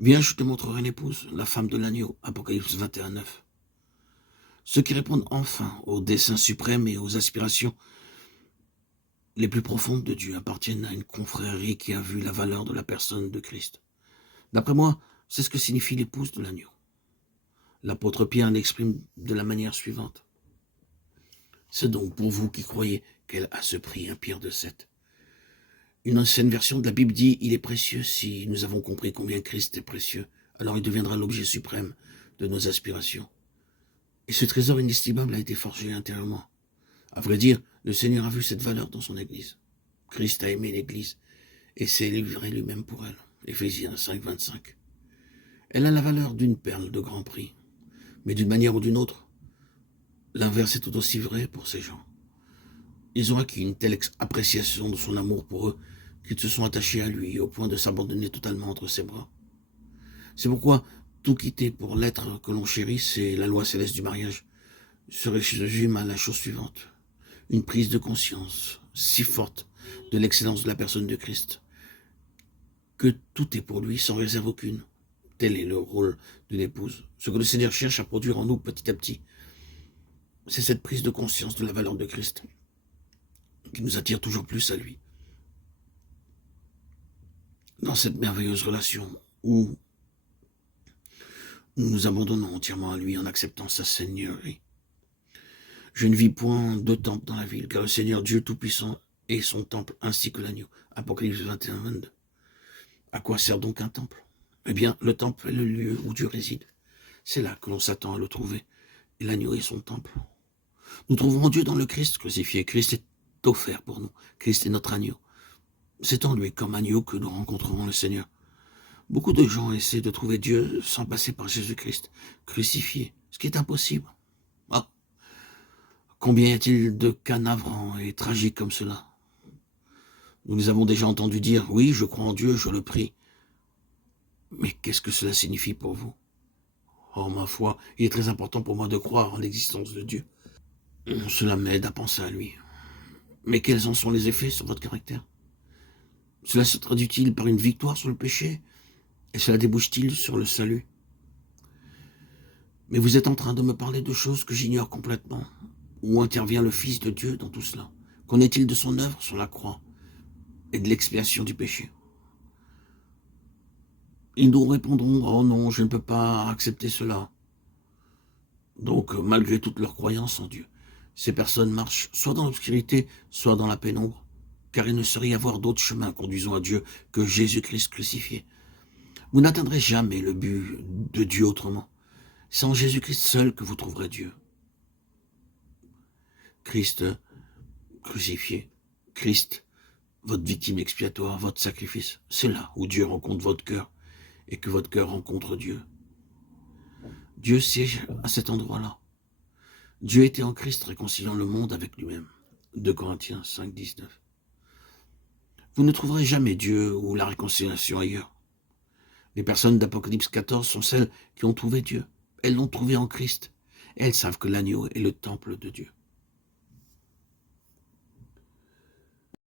Viens, je te montrerai l'épouse, la femme de l'agneau, Apocalypse 21, 9. Ceux qui répondent enfin au dessein suprême et aux aspirations les plus profondes de Dieu appartiennent à une confrérie qui a vu la valeur de la personne de Christ. D'après moi, c'est ce que signifie l'épouse de l'agneau. L'apôtre Pierre l'exprime de la manière suivante. C'est donc pour vous qui croyez qu'elle a ce prix, un Pierre de 7. Une ancienne version de la Bible dit « Il est précieux si nous avons compris combien Christ est précieux, alors il deviendra l'objet suprême de nos aspirations. » Et ce trésor inestimable a été forgé intérieurement. À vrai dire, le Seigneur a vu cette valeur dans son Église. Christ a aimé l'Église et s'est livré lui-même pour elle. Éphésiens 5, 25. Elle a la valeur d'une perle de grand prix. Mais d'une manière ou d'une autre, l'inverse est tout aussi vrai pour ces gens. Ils ont acquis une telle appréciation de son amour pour eux qu'ils se sont attachés à lui au point de s'abandonner totalement entre ses bras. C'est pourquoi tout quitter pour l'être que l'on chérit, c'est la loi céleste du mariage, se résume à la chose suivante. Une prise de conscience si forte de l'excellence de la personne de Christ que tout est pour lui sans réserve aucune. Tel est le rôle de l'épouse. Ce que le Seigneur cherche à produire en nous petit à petit, c'est cette prise de conscience de la valeur de Christ qui nous attire toujours plus à lui. Dans cette merveilleuse relation où nous nous abandonnons entièrement à lui en acceptant sa seigneurie. Je ne vis point de temple dans la ville, car le Seigneur Dieu Tout-Puissant est son temple ainsi que l'agneau. Apocalypse 21, 22. À quoi sert donc un temple? Eh bien, le temple est le lieu où Dieu réside. C'est là que l'on s'attend à le trouver. Et l'agneau est son temple. Nous trouverons Dieu dans le Christ crucifié. Christ est offert pour nous. Christ est notre agneau. C'est en lui, comme agneau, que nous rencontrerons le Seigneur. Beaucoup de gens essaient de trouver Dieu sans passer par Jésus-Christ, crucifié, ce qui est impossible. Ah, combien y a-t-il de cas navrants et tragiques comme cela? Nous les avons déjà entendus dire, oui, je crois en Dieu, je le prie. Mais qu'est-ce que cela signifie pour vous? Oh, ma foi, il est très important pour moi de croire en l'existence de Dieu. Cela m'aide à penser à lui. Mais quels en sont les effets sur votre caractère? Cela se traduit-il par une victoire sur le péché? Et cela débouche-t-il sur le salut? Mais vous êtes en train de me parler de choses que j'ignore complètement. Où intervient le Fils de Dieu dans tout cela? Qu'en est-il de son œuvre sur la croix et de l'expiation du péché? Ils nous répondront, oh non, je ne peux pas accepter cela. Donc, malgré toute leur croyance en Dieu, ces personnes marchent soit dans l'obscurité, soit dans la pénombre, car il ne saurait y avoir d'autre chemin conduisant à Dieu que Jésus-Christ crucifié. Vous n'atteindrez jamais le but de Dieu autrement. C'est en Jésus-Christ seul que vous trouverez Dieu. Christ crucifié, Christ, votre victime expiatoire, votre sacrifice, c'est là où Dieu rencontre votre cœur et que votre cœur rencontre Dieu. Dieu siège à cet endroit-là. Dieu était en Christ réconciliant le monde avec lui-même. 2 Corinthiens 5, 19. Vous ne trouverez jamais Dieu ou la réconciliation ailleurs. Les personnes d'Apocalypse 14 sont celles qui ont trouvé Dieu. Elles l'ont trouvé en Christ. Elles savent que l'agneau est le temple de Dieu.